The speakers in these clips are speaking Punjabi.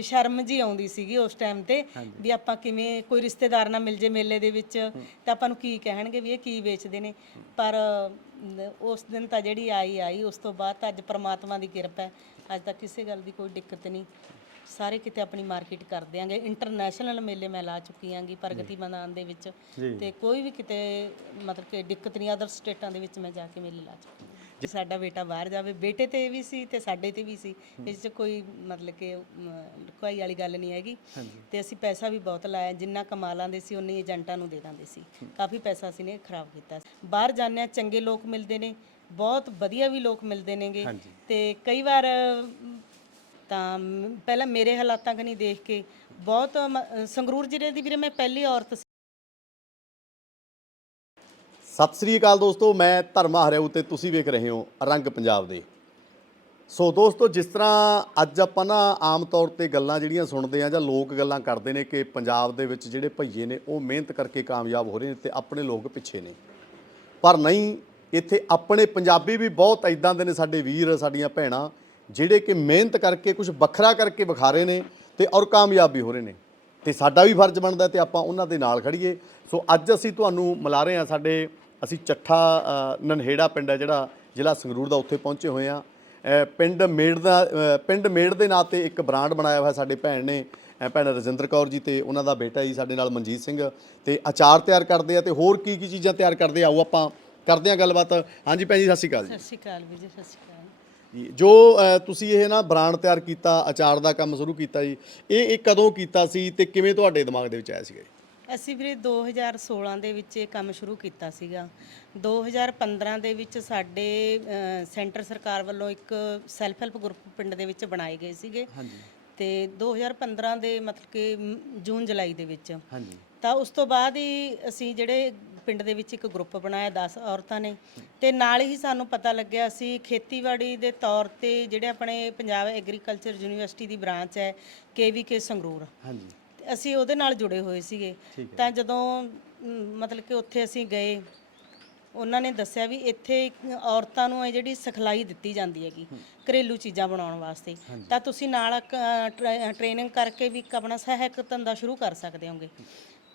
ਸ਼ਰਮ ਜੀ ਆਉਂਦੀ ਸੀਗੀ ਉਸ ਟਾਈਮ ਤੇ ਵੀ ਆਪਾਂ ਕਿਵੇਂ ਕੋਈ ਰਿਸ਼ਤੇਦਾਰ ਨਾਲ ਮਿਲ ਜੇ ਮੇਲੇ ਦੇ ਵਿੱਚ ਤਾਂ ਆਪਾਂ ਨੂੰ ਕੀ ਕਹਿਣਗੇ ਵੀ ਇਹ ਕੀ ਵੇਚਦੇ ਨੇ। ਪਰ ਉਸ ਦਿਨ ਤਾਂ ਜਿਹੜੀ ਆਈ ਆਈ ਉਸ ਤੋਂ ਬਾਅਦ ਤਾਂ ਅੱਜ ਪ੍ਰਮਾਤਮਾ ਦੀ ਕਿਰਪਾ ਹੈ। ਅੱਜ ਤੱਕ ਕਿਸੇ ਗੱਲ ਦੀ ਕੋਈ ਦਿੱਕਤ ਨਹੀਂ। ਸਾਰੇ ਕਿਤੇ ਆਪਣੀ ਮਾਰਕੀਟ ਕਰ ਦਿਆਂਗੇ। ਇੰਟਰਨੈਸ਼ਨਲ ਮੇਲੇ ਮੈਂ ਲਾ ਚੁੱਕੀ ਆਂਗੀ ਪ੍ਰਗਤੀ ਮੈਦਾਨ ਦੇ ਵਿੱਚ। ਤੇ ਕੋਈ ਵੀ ਕਿਤੇ ਮਤਲਬ ਕਿ ਦਿੱਕਤ ਨਹੀਂ ਅਦਰ ਸਟੇਟਾਂ ਦੇ ਵਿੱਚ ਮੈਂ ਜਾ ਕੇ ਮੇਲੇ ਲਾ ਚੁੱਕੀ ਸਾਡਾ ਬੇਟਾ ਬਾਹਰ ਜਾਵੇ ਬੇਟੇ ਤੇ ਵੀ ਸੀ ਤੇ ਸਾਡੇ ਤੇ ਵੀ ਸੀ। ਇਸ 'ਚ ਕੋਈ ਮਤਲਬ ਕਿ ਕੋਈ ਵਾਲੀ ਗੱਲ ਨਹੀਂ ਹੈਗੀ। ਤੇ ਅਸੀਂ ਪੈਸਾ ਵੀ ਬਹੁਤ ਲਾਇਆ ਜਿੰਨਾ ਕਮਾ ਲਾਂਦੇ ਸੀ ਉਨੀ ਏਜੰਟਾਂ ਨੂੰ ਦੇ ਦਿੰਦੇ ਸੀ। ਕਾਫੀ ਪੈਸਾ ਅਸੀਂ ਨੇ ਖਰਾਬ ਕੀਤਾ। ਬਾਹਰ ਜਾਂਦੇ ਹਾਂ ਚੰਗੇ ਲੋਕ ਮਿਲਦੇ ਨੇ ਬਹੁਤ ਵਧੀਆ ਵੀ ਲੋਕ ਮਿਲਦੇ ਨੇਗੇ। ਤੇ ਕਈ ਵਾਰ ਤਾਂ ਪਹਿਲਾਂ ਮੇਰੇ ਹਾਲਾਤਾਂ ਕਨੀ ਦੇਖ ਕੇ ਬਹੁਤ ਸੰਗਰੂਰ ਜ਼ਿਲ੍ਹੇ ਦੀ ਵੀਰੇ ਮੈਂ ਪਹਿਲੀ ਔਰਤ ਸਤਿ ਸ੍ਰੀ ਅਕਾਲ ਦੋਸਤੋ, ਮੈਂ ਧਰਮਾ ਹਰਿਆਊ ਤੇ ਤੁਸੀਂ ਵੇਖ ਰਹੇ ਹੋ ਰੰਗ ਪੰਜਾਬ ਦੇ। ਸੋ ਦੋਸਤੋ, ਜਿਸ ਤਰ੍ਹਾਂ ਅੱਜ ਆਪਾਂ ਨਾ ਆਮ ਤੌਰ ਤੇ ਗੱਲਾਂ ਜਿਹੜੀਆਂ ਸੁਣਦੇ ਆ ਜਾਂ ਲੋਕ ਗੱਲਾਂ ਕਰਦੇ ਨੇ ਕਿ ਪੰਜਾਬ ਦੇ ਵਿੱਚ ਜਿਹੜੇ ਭਈਏ ਨੇ, ਉਹ ਮਿਹਨਤ ਕਰਕੇ ਕਾਮਯਾਬ ਹੋ ਰਹੇ ਨੇ ਤੇ ਆਪਣੇ ਲੋਕ ਪਿੱਛੇ ਨੇ। ਪਰ ਨਹੀਂ, ਇੱਥੇ ਆਪਣੇ ਪੰਜਾਬੀ ਵੀ ਬਹੁਤ ਇਦਾਂ ਦੇ ਨੇ ਸਾਡੇ ਵੀਰ, ਸਾਡੀਆਂ ਭੈਣਾਂ, ਜਿਹੜੇ ਕਿ ਮਿਹਨਤ ਕਰਕੇ ਕੁਝ ਵੱਖਰਾ ਕਰਕੇ ਵਿਖਾ ਰਹੇ ਨੇ ਤੇ ਔਰ ਕਾਮਯਾਬ ਵੀ ਹੋ ਰਹੇ ਨੇ। ਤੇ ਸਾਡਾ ਵੀ ਫਰਜ਼ ਬਣਦਾ ਤੇ ਆਪਾਂ ਉਹਨਾਂ ਦੇ ਨਾਲ ਖੜੀਏ। ਸੋ ਅੱਜ ਅਸੀਂ ਤੁਹਾਨੂੰ ਮਿਲਾ ਰਹੇ ਹਾਂ ਸਾਡੇ ਅਸੀਂ ਚੱਠਾ ਨਨਹੇੜਾ ਪਿੰਡ ਹੈ ਜਿਹੜਾ ਜ਼ਿਲ੍ਹਾ ਸੰਗਰੂਰ ਦਾ ਉੱਥੇ ਪਹੁੰਚੇ ਹੋਏ ਆ ਪਿੰਡ ਮੇੜ ਦਾ ਪਿੰਡ ਮੇੜ ਦੇ ਨਾਂ ਤੇ ਇੱਕ ਬ੍ਰਾਂਡ ਬਣਾਇਆ ਹੋਇਆ ਸਾਡੇ ਭੈਣ ਨੇ ਭੈਣ ਰਜਿੰਦਰ ਕੌਰ ਜੀ ਤੇ ਉਹਨਾਂ ਦਾ ਬੇਟਾ ਜੀ ਸਾਡੇ ਨਾਲ ਮਨਜੀਤ ਸਿੰਘ ਤੇ ਅਚਾਰ ਤਿਆਰ ਕਰਦੇ ਆ ਤੇ ਹੋਰ ਕੀ ਕੀ ਚੀਜ਼ਾਂ ਤਿਆਰ ਕਰਦੇ ਆ ਆਓ ਆਪਾਂ ਕਰਦੇ ਆ ਗੱਲਬਾਤ। ਹਾਂਜੀ ਭੈਣ ਜੀ ਸਤਿ ਸ਼੍ਰੀ ਅਕਾਲ ਜੀ। ਸਤਿ ਸ਼੍ਰੀ ਅਕਾਲ ਵੀਰ ਜੀ ਸਤਿ ਸ਼੍ਰੀ ਅਕਾਲ। ਜੀ ਜੋ ਤੁਸੀਂ ਇਹ ਨਾ ਬ੍ਰਾਂਡ ਤਿਆਰ ਕੀਤਾ ਅਚਾਰ ਦਾ ਕੰਮ ਸ਼ੁਰੂ ਕੀਤਾ ਜੀ ਇਹ ਇਹ ਕਦੋਂ ਕੀਤਾ ਸੀ ਤੇ ਕਿਵੇਂ ਤੁਹਾਡੇ ਦਿਮਾਗ ਦੇ ਵਿੱਚ ਆਇਆ ਸੀਗਾ ਜੀ? ਅਸੀਂ ਵੀਰੇ 2016 ਦੇ ਵਿੱਚ ਇਹ ਕੰਮ ਸ਼ੁਰੂ ਕੀਤਾ ਸੀਗਾ। 2015 ਦੇ ਵਿੱਚ ਸਾਡੇ ਸੈਂਟਰ ਸਰਕਾਰ ਵੱਲੋਂ ਇੱਕ ਸੈਲਫ ਹੈਲਪ ਗਰੁੱਪ ਪਿੰਡ ਦੇ ਵਿੱਚ ਬਣਾਏ ਗਏ ਸੀਗੇ। ਹਾਂਜੀ। ਤੇ 2015 ਦੇ ਮਤਲਬ ਕਿ ਜੂਨ ਜੁਲਾਈ ਦੇ ਵਿੱਚ। ਹਾਂਜੀ। ਤਾਂ ਉਸ ਤੋਂ ਬਾਅਦ ਹੀ ਅਸੀਂ ਜਿਹੜੇ ਪਿੰਡ ਦੇ ਵਿੱਚ ਇੱਕ ਗਰੁੱਪ ਬਣਾਇਆ 10 ਔਰਤਾਂ ਨੇ। ਤੇ ਨਾਲ ਹੀ ਸਾਨੂੰ ਪਤਾ ਲੱਗਿਆ ਅਸੀਂ ਖੇਤੀਬਾੜੀ ਦੇ ਤੌਰ ਤੇ ਜਿਹੜੇ ਆਪਣੇ ਪੰਜਾਬ ਐਗਰੀਕਲਚਰ ਯੂਨੀਵਰਸਿਟੀ ਦੀ ਬ੍ਰਾਂਚ ਹੈ ਕੇਵੀਕੇ ਸੰਗਰੂਰ। ਹਾਂਜੀ। ਅਸੀਂ ਉਹਦੇ ਨਾਲ ਜੁੜੇ ਹੋਏ ਸੀਗੇ। ਤਾਂ ਜਦੋਂ ਮ, ਮਤਲਬ ਕਿ ਉੱਥੇ ਅਸੀਂ ਗਏ ਉਹਨਾਂ ਨੇ ਦੱਸਿਆ ਵੀ ਇੱਥੇ ਇੱਕ ਔਰਤਾਂ ਨੂੰ ਇਹ ਜਿਹੜੀ ਸਿਖਲਾਈ ਦਿੱਤੀ ਜਾਂਦੀ ਹੈਗੀ ਘਰੇਲੂ ਚੀਜ਼ਾਂ ਬਣਾਉਣ ਵਾਸਤੇ। ਤਾਂ ਤੁਸੀਂ ਨਾਲ ਟ੍ਰੇਨਿੰਗ ਕਰਕੇ ਵੀ ਇੱਕ ਆਪਣਾ ਸਹਾਇਕ ਧੰਦਾ ਸ਼ੁਰੂ ਕਰ ਸਕਦੇ ਹੋਗੇ।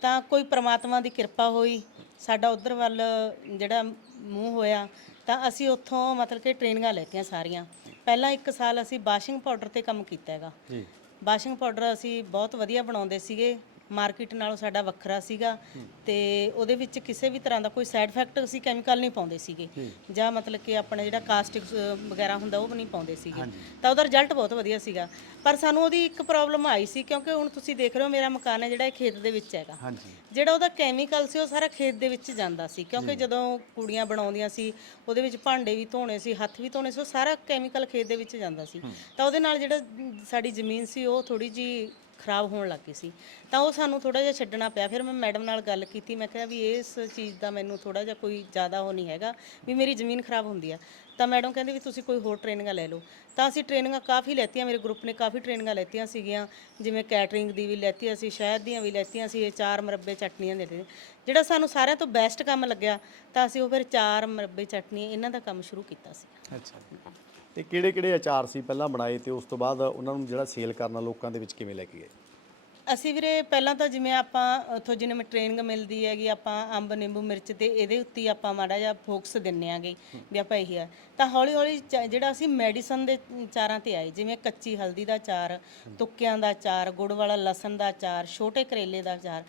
ਤਾਂ ਕੋਈ ਪ੍ਰਮਾਤਮਾ ਦੀ ਕਿਰਪਾ ਹੋਈ ਸਾਡਾ ਉਧਰ ਵੱਲ ਜਿਹੜਾ ਮੂੰਹ ਹੋਇਆ ਤਾਂ ਅਸੀਂ ਉੱਥੋਂ ਮਤਲਬ ਕਿ ਟ੍ਰੇਨਿੰਗਾਂ ਲੈਤੀਆਂ ਸਾਰੀਆਂ। ਪਹਿਲਾਂ ਇੱਕ ਸਾਲ ਅਸੀਂ ਵਾਸ਼ਿੰਗ ਪਾਊਡਰ ਤੇ ਕੰਮ ਕੀਤਾ ਹੈਗਾ। ਜੀ। ਵਾਸ਼ਿੰਗ ਪਾਊਡਰ ਅਸੀਂ ਬਹੁਤ ਵਧੀਆ ਬਣਾਉਂਦੇ ਸੀਗੇ। ਮਾਰਕੀਟ ਨਾਲੋਂ ਸਾਡਾ ਵੱਖਰਾ ਸੀਗਾ ਤੇ ਉਹਦੇ ਵਿੱਚ ਕਿਸੇ ਵੀ ਤਰ੍ਹਾਂ ਦਾ ਕੋਈ ਸਾਈਡ ਇਫੈਕਟ ਅਸੀਂ ਕੈਮੀਕਲ ਨਹੀਂ ਪਾਉਂਦੇ ਸੀਗੇ। ਜਾਂ ਮਤਲਬ ਕਿ ਆਪਣਾ ਜਿਹੜਾ ਕਾਸਟਿਕ ਵਗੈਰਾ ਹੁੰਦਾ ਉਹ ਵੀ ਨਹੀਂ ਪਾਉਂਦੇ ਸੀਗੇ। ਤਾਂ ਉਹਦਾ ਰਿਜ਼ਲਟ ਬਹੁਤ ਵਧੀਆ ਸੀਗਾ। ਪਰ ਸਾਨੂੰ ਉਹਦੀ ਇੱਕ ਪ੍ਰੋਬਲਮ ਆਈ ਸੀ ਕਿਉਂਕਿ ਹੁਣ ਤੁਸੀਂ ਦੇਖ ਰਹੇ ਹੋ ਮੇਰਾ ਮਕਾਨ ਹੈ ਜਿਹੜਾ ਇਹ ਖੇਤ ਦੇ ਵਿੱਚ ਹੈਗਾ। ਜਿਹੜਾ ਉਹਦਾ ਕੈਮੀਕਲ ਸੀ ਉਹ ਸਾਰਾ ਖੇਤ ਦੇ ਵਿੱਚ ਜਾਂਦਾ ਸੀ ਕਿਉਂਕਿ ਜਦੋਂ ਕੁੜੀਆਂ ਬਣਾਉਂਦੀਆਂ ਸੀ ਉਹਦੇ ਵਿੱਚ ਭਾਂਡੇ ਵੀ ਧੋਣੇ ਸੀ ਹੱਥ ਵੀ ਧੋਣੇ ਸੀ ਉਹ ਸਾਰਾ ਕੈਮੀਕਲ ਖੇਤ ਦੇ ਵਿੱਚ ਜਾਂਦਾ ਸੀ। ਤਾਂ ਉਹਦੇ ਨਾਲ ਜਿਹੜਾ ਸਾਡੀ ਜ਼ਮੀਨ ਸੀ ਉਹ ਥੋੜੀ ਜੀ ਖਰਾਬ ਹੋਣ ਲੱਗ ਗਈ ਸੀ। ਤਾਂ ਉਹ ਸਾਨੂੰ ਥੋੜਾ ਜਿਹਾ ਛੱਡਣਾ ਪਿਆ। ਫਿਰ ਮੈਂ ਮੈਡਮ ਨਾਲ ਗੱਲ ਕੀਤੀ। ਮੈਂ ਕਿਹਾ ਵੀ ਇਸ ਚੀਜ਼ ਦਾ ਮੈਨੂੰ ਥੋੜਾ ਜਿਹਾ ਕੋਈ ਜ਼ਿਆਦਾ ਉਹ ਨਹੀਂ ਹੈਗਾ ਵੀ ਮੇਰੀ ਜ਼ਮੀਨ ਖਰਾਬ ਹੁੰਦੀ ਆ। ਤਾਂ ਮੈਡਮ ਕਹਿੰਦੇ ਵੀ ਤੁਸੀਂ ਕੋਈ ਹੋਰ ਟ੍ਰੇਨਿੰਗਾਂ ਲੈ ਲਓ। ਤਾਂ ਅਸੀਂ ਟ੍ਰੇਨਿੰਗਾਂ ਕਾਫੀ ਲੈਤੀਆਂ। ਮੇਰੇ ਗਰੁੱਪ ਨੇ ਕਾਫੀ ਟ੍ਰੇਨਿੰਗਾਂ ਲੈਤੀਆਂ ਸੀਗੀਆਂ। ਜਿਵੇਂ ਕੈਟਰਿੰਗ ਦੀ ਵੀ ਲੈਤੀ ਅਸੀਂ ਸ਼ਹਿਦ ਦੀਆਂ ਵੀ ਲੈਤੀਆਂ ਸੀ ਚਾਰ ਮੁਰੱਬੇ ਚਟਨੀਆਂ ਦੇ ਦੇ। ਜਿਹੜਾ ਸਾਨੂੰ ਸਾਰਿਆਂ ਤੋਂ ਬੈਸਟ ਕੰਮ ਲੱਗਿਆ, ਤਾਂ ਅਸੀਂ ਉਹ ਫਿਰ ਚਾਰ ਮੁਰੱਬੇ ਚਟਨੀ ਇਹਨਾਂ ਦਾ ਕੰਮ ਸ਼ੁਰੂ ਕੀਤਾ ਸੀ। ਅੱਛਾ। ਤੇ ਕਿਹੜੇ ਕਿਹੜੇ ਅਚਾਰ ਸੀ ਪਹਿਲਾਂ ਬਣਾਏ ਤੇ ਉਸ ਤੋਂ ਬਾਅਦ ਉਹਨਾਂ ਨੂੰ ਜਿਹੜਾ ਸੇਲ ਕਰਨਾ ਲੋਕਾਂ ਦੇ ਵਿੱਚ ਕਿਵੇਂ ਲੈ ਕੇ ਗਏ? ਅਸੀਂ ਵੀਰੇ ਪਹਿਲਾਂ ਤਾਂ ਜਿਵੇਂ ਆਪਾਂ ਉੱਥੋਂ ਜਿਵੇਂ ਟ੍ਰੇਨਿੰਗ ਮਿਲਦੀ ਹੈਗੀ, ਆਪਾਂ ਅੰਬ, ਨਿੰਬੂ, ਮਿਰਚ ਤੇ ਇਹਦੇ ਉੱਤੇ ਹੀ ਆਪਾਂ ਮਾੜਾ ਜਿਹਾ ਫੋਕਸ ਦਿੰਨੇ ਆਗੇ ਵੀ ਆਪਾਂ ਇਹੀ ਆ। ਤਾਂ ਹੌਲੀ ਹੌਲੀ ਚ- ਜਿਹੜਾ ਅਸੀਂ ਮੈਡੀਸਨ ਦੇ ਚਾਰਾਂ ਤੇ ਆਏ, ਜਿਵੇਂ ਕੱਚੀ ਹਲਦੀ ਦਾ ਚਾਰ ਤੁੱਕਿਆਂ ਦਾ ਚਾਰ ਗੁੜ ਵਾਲਾ ਲਸਣ ਦਾ ਚਾਰ ਛੋਟੇ ਕਰੇਲੇ ਦਾ ਚਾਰ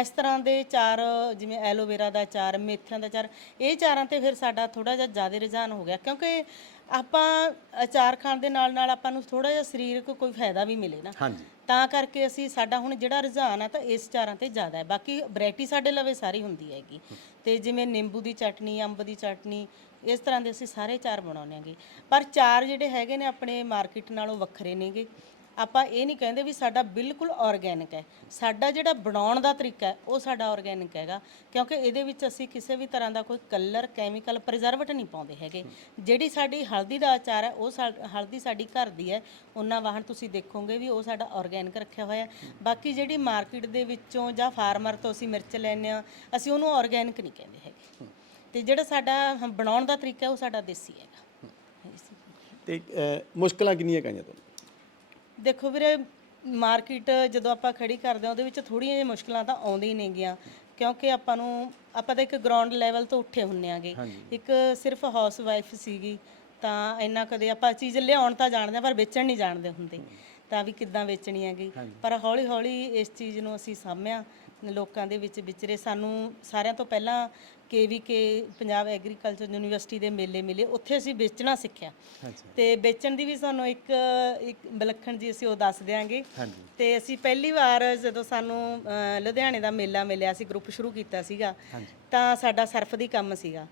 ਇਸ ਤਰ੍ਹਾਂ ਦੇ ਚਾਰ ਜਿਵੇਂ ਐਲੋਵੇਰਾ ਦਾ ਚਾਰ ਮੇਥਿਆਂ ਦਾ ਚਾਰ ਇਹ ਚਾਰਾਂ ਤੇ ਫਿਰ ਸਾਡਾ ਥੋੜਾ ਜਿਹਾ ਜ਼ਿਆਦਾ ਰੁਝਾਨ ਹੋ ਗਿਆ ਕਿਉਂਕਿ ਆਪਾਂ ਅਚਾਰ ਖਾਣ ਦੇ ਨਾਲ ਨਾਲ ਆਪਾਂ ਨੂੰ ਥੋੜਾ ਜਿਹਾ ਸਰੀਰਕ ਕੋਈ ਫਾਇਦਾ ਵੀ ਮਿਲੇ ਨਾ। ਹਾਂਜੀ। ਤਾਂ ਕਰਕੇ ਅਸੀਂ ਸਾਡਾ ਹੁਣ ਜਿਹੜਾ ਰੁਝਾਨ ਆ ਤਾਂ ਇਸ ਚਾਰਾਂ ਤੇ ਜ਼ਿਆਦਾ ਹੈ। ਬਾਕੀ ਵੈਰਾਈਟੀ ਸਾਡੇ ਲਵੇ ਸਾਰੀ ਹੁੰਦੀ ਹੈਗੀ। ਤੇ ਜਿਵੇਂ ਨਿੰਬੂ ਦੀ ਚਟਨੀ ਅੰਬ ਦੀ ਚਟਨੀ ਇਸ ਤਰ੍ਹਾਂ ਦੇ ਅਸੀਂ ਸਾਰੇ ਚਾਰ ਬਣਾਉਂਦੇ ਹਾਂਗੇ। ਪਰ ਚਾਰ ਜਿਹੜੇ ਹੈਗੇ ਨੇ ਆਪਣੇ ਮਾਰਕੀਟ ਨਾਲੋਂ ਵੱਖਰੇ ਨੇਗੇ। ਆਪਾਂ ਇਹ ਨਹੀਂ ਕਹਿੰਦੇ ਵੀ ਸਾਡਾ ਬਿਲਕੁਲ ਆਰਗੈਨਿਕ ਹੈ। ਸਾਡਾ ਜਿਹੜਾ ਬਣਾਉਣ ਦਾ ਤਰੀਕਾ ਹੈ ਉਹ ਸਾਡਾ ਆਰਗੈਨਿਕ ਹੈਗਾ। ਕਿਉਂਕਿ ਇਹਦੇ ਵਿੱਚ ਅਸੀਂ ਕਿਸੇ ਵੀ ਤਰ੍ਹਾਂ ਦਾ ਕੋਈ ਕਲਰ ਕੈਮੀਕਲ ਪ੍ਰੀਜ਼ਰਵੇਟ ਨਹੀਂ ਪਾਉਂਦੇ ਹੈਗੇ। ਜਿਹੜੀ ਸਾਡੀ ਹਲਦੀ ਦਾ ਅਚਾਰ ਹੈ ਉਹ ਸਾ- ਹਲਦੀ ਸਾਡੀ ਘਰ ਦੀ ਹੈ। ਉਹਨਾਂ ਵਾਹਨ ਤੁਸੀਂ ਦੇਖੋਗੇ ਵੀ ਉਹ ਸਾਡਾ ਆਰਗੈਨਿਕ ਰੱਖਿਆ ਹੋਇਆ ਬਾਕੀ ਜਿਹੜੀ ਮਾਰਕੀਟ ਦੇ ਵਿੱਚੋਂ ਜਾਂ ਫਾਰਮਰ ਤੋਂ ਅਸੀਂ ਮਿਰਚ ਲੈਂਦੇ ਆ ਅਸੀਂ ਉਹਨੂੰ ਆਰਗੈਨਿਕ ਨਹੀਂ ਕਹਿੰਦੇ ਹੈਗੇ। ਤੇ ਜਿਹੜਾ ਸਾਡਾ ਬਣਾਉਣ ਦਾ ਤਰੀਕਾ ਉਹ ਸਾਡਾ ਦੇਸੀ ਹੈਗਾ। ਤੇ ਅ, ਮੁਸ਼ਕਲਾਂ ਕਿੰਨੀਆਂ ਕਾਈਆਂ ਤੁਹਾਨੂੰ? ਦੇਖੋ ਵੀਰੇ ਮਾਰਕੀਟ ਜਦੋਂ ਆਪਾਂ ਖੜੀ ਕਰਦੇ ਹਾਂ ਉਹਦੇ ਵਿੱਚ ਥੋੜੀਆਂ ਜਿਹੀਆਂ ਮੁਸ਼ਕਲਾਂ ਤਾਂ ਆਉਂਦੀਆਂ ਹੀ ਨੇਗੀਆਂ। ਕਿਉਂਕਿ ਆਪਾਂ ਨੂੰ ਆਪਾਂ ਤਾਂ ਇੱਕ ਗਰਾਊਂਡ ਲੈਵਲ ਤੋਂ ਉੱਠੇ ਹੁੰਨੇ ਆਗੇ। ਇੱਕ ਸਿਰਫ ਹਾਊਸ ਵਾਈਫ ਸੀਗੀ ਤਾਂ ਇੰਨਾ ਕਦੇ ਆਪਾਂ ਚੀਜ਼ ਲਿਆਉਣ ਤਾਂ ਜਾਣਦੇ ਹਾਂ ਪਰ ਵੇਚਣ ਨਹੀਂ ਜਾਣਦੇ ਹੁੰਦੇ। ਤਾਂ ਵੀ ਕਿੱਦਾਂ ਵੇਚਣੀ ਹੈਗੀ। ਪਰ ਹੌਲੀ ਹੌਲੀ ਇਸ ਚੀਜ਼ ਨੂੰ ਅਸੀਂ ਸਾਂਭਿਆ ਲੋਕਾਂ ਦੇ ਵਿੱਚ ਵਿਚਰੇ। ਸਾਨੂੰ ਸਾਰਿਆਂ ਤੋਂ ਪਹਿਲਾਂ ਕੇਵੀਕੇ ਪੰਜਾਬ ਐਗਰੀਕਲਚਰ ਯੂਨੀਵਰਸਿਟੀ ਦੇ ਮੇਲੇ ਮਿਲੇ ਉੱਥੇ ਅਸੀਂ ਵੇਚਣਾ ਸਿੱਖਿਆ। ਤੇ ਵੇਚਣ ਦੀ ਵੀ ਸਾਨੂੰ ਇੱਕ ਇੱਕ ਵਿਲੱਖਣ ਜੀ ਅਸੀਂ ਉਹ ਦੱਸ ਦਿਆਂਗੇ। ਤੇ ਅਸੀਂ ਪਹਿਲੀ ਵਾਰ ਜਦੋਂ ਸਾਨੂੰ ਲੁਧਿਆਣੇ ਦਾ ਮੇਲਾ ਮਿਲਿਆ ਸੀ ਗਰੁੱਪ ਸ਼ੁਰੂ ਕੀਤਾ ਸੀਗਾ ਤਾਂ ਸਾਡਾ ਸਰਫ ਦੀ ਕੰਮ ਸੀਗਾ।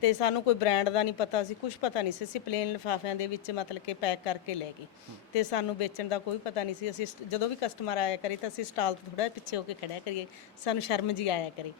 ਤੇ ਸਾਨੂੰ ਕੋਈ ਬ੍ਰਾਂਡ ਦਾ ਨਹੀਂ ਪਤਾ ਸੀ ਕੁਝ ਪਤਾ ਨਹੀਂ ਸੀ। ਅਸੀਂ ਪਲੇਨ ਲਿਫਾਫਿਆਂ ਦੇ ਵਿੱਚ ਮਤਲਬ ਕਿ ਪੈਕ ਕਰਕੇ ਲੈ ਗਏ। ਤੇ ਸਾਨੂੰ ਵੇਚਣ ਦਾ ਕੋਈ ਪਤਾ ਨਹੀਂ ਸੀ। ਅਸੀਂ ਜਦੋਂ ਵੀ ਕਸਟਮਰ ਆਇਆ ਕਰੇ ਤਾਂ ਅਸੀਂ ਸਟਾਲ ਤੋਂ ਥੋੜਾ ਪਿੱਛੇ ਹੋ ਕੇ ਖੜਿਆ ਕਰੀਏ। ਸਾਨੂੰ ਸ਼ਰਮ ਜੀ ਆਇਆ ਕਰੇ।